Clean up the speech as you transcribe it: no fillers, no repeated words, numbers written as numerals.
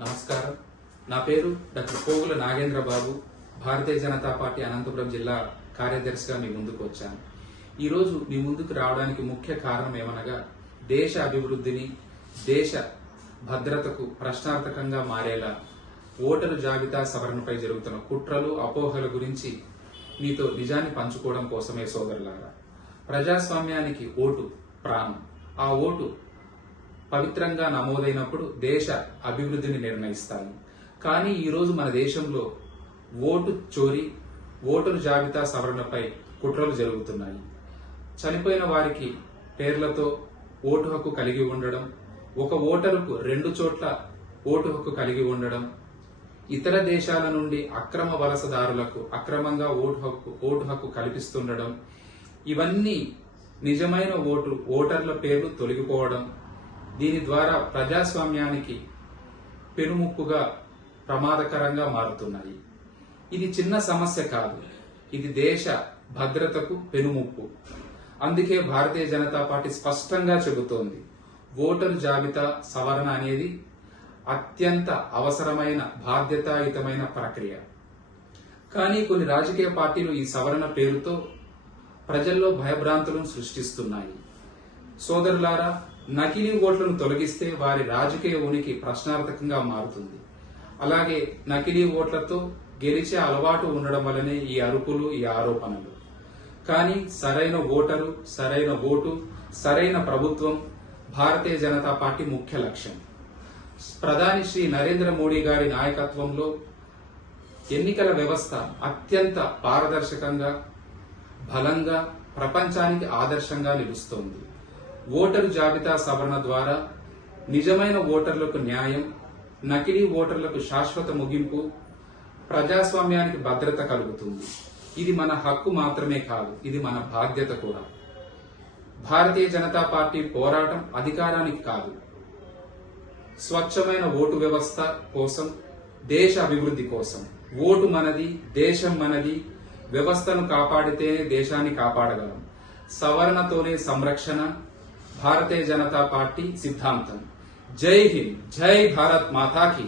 నమస్కారం. నా పేరు డాక్టర్ పోగుల నాగేంద్ర బాబు. భారతీయ జనతా పార్టీ అనంతపురం జిల్లా కార్యదర్శిగా మీ ముందుకు వచ్చాను. ఈరోజు మీ ముందుకు రావడానికి ముఖ్య కారణం ఏమనగా దేశ అభివృద్ధిని, దేశ భద్రతకు ప్రశ్నార్థకంగా మారేలా ఓటరు జాబితా సవరణపై జరుగుతున్న కుట్రలు, అపోహల గురించి మీతో నిజాన్ని పంచుకోవడం కోసమే సోదరులారా. ప్రజాస్వామ్యానికి ఓటు ప్రాణం. ఆ ఓటు పవిత్రంగా నమోదైనప్పుడు దేశ అభివృద్ధిని నిర్ణయిస్తాయి. కానీ ఈరోజు మన దేశంలో ఓటు చోరీ, ఓటరు జాబితా సవరణపై కుట్రలు జరుగుతున్నాయి. చనిపోయిన వారికి పేర్లతో ఓటు హక్కు కలిగి ఉండడం, ఒక ఓటరుకు 2 చోట్ల ఓటు హక్కు కలిగి ఉండడం, ఇతర దేశాల నుండి అక్రమ వలసదారులకు అక్రమంగా ఓటు హక్కు కల్పిస్తుండడం, ఇవన్నీ నిజమైన ఓటర్ల పేర్లు తొలగిపోవడం, దీని ద్వారా ప్రజాస్వామ్యానికి పెనుముప్పుగా ప్రమాదకరంగా మారుతున్నాయి. ఇది చిన్న సమస్య కాదు, ఇది దేశ భద్రతకు పెనుముప్పు. అందుకే భారతీయ జనతా పార్టీ స్పష్టంగా చెబుతోంది, ఓటరు జాబితా సవరణ అనేది అత్యంత అవసరమైన, బాధ్యతాయుతమైన ప్రక్రియ. కానీ కొన్ని రాజకీయ పార్టీలు ఈ సవరణ పేరుతో ప్రజల్లో భయభ్రాంతులను సృష్టిస్తున్నాయి. సోదరులారా, నకిలీ ఓట్లను తొలగిస్తే వారి రాజకీయ ఉనికి ప్రశ్నార్థకంగా మారుతుంది. అలాగే నకిలీ ఓట్లతో గెలిచే అలవాటు ఉండడం వల్లనే ఈ అరుపులు, ఈ ఆరోపణలు. కానీ సరైన ఓటరు, సరైన ఓటు, సరైన ప్రభుత్వం భారతీయ జనతా పార్టీ ముఖ్య లక్ష్యం. ప్రధాని శ్రీ నరేంద్ర మోడీ గారి నాయకత్వంలో ఎన్నికల వ్యవస్థ అత్యంత పారదర్శకంగా, బలంగా, ప్రపంచానికి ఆదర్శంగా నిలుస్తోంది. ఓటరు జాబితా సవరణ ద్వారా నిజమైన ఓటర్లకు న్యాయం, నకిలీ ఓటర్లకు శాశ్వత ముగింపు, ప్రజాస్వామ్యానికి భద్రత కలుగుతుంది. ఇది మన హక్కు మాత్రమే కాదు, ఇది మన బాధ్యత కూడా. భారతీయ జనతా పార్టీ పోరాటం అధికారానికి కాదు, స్వచ్ఛమైన ఓటు వ్యవస్థ కోసం, దేశ అభివృద్ధి కోసం. ఓటు మనది, దేశం మనది. వ్యవస్థను కాపాడితేనే దేశాన్ని కాపాడగలం. సవరణతోనే సంరక్షణ భారతీయ జనతా పార్టీ సిద్ధాంతం. జై హింద్, జై భారత్ మాతా కీ.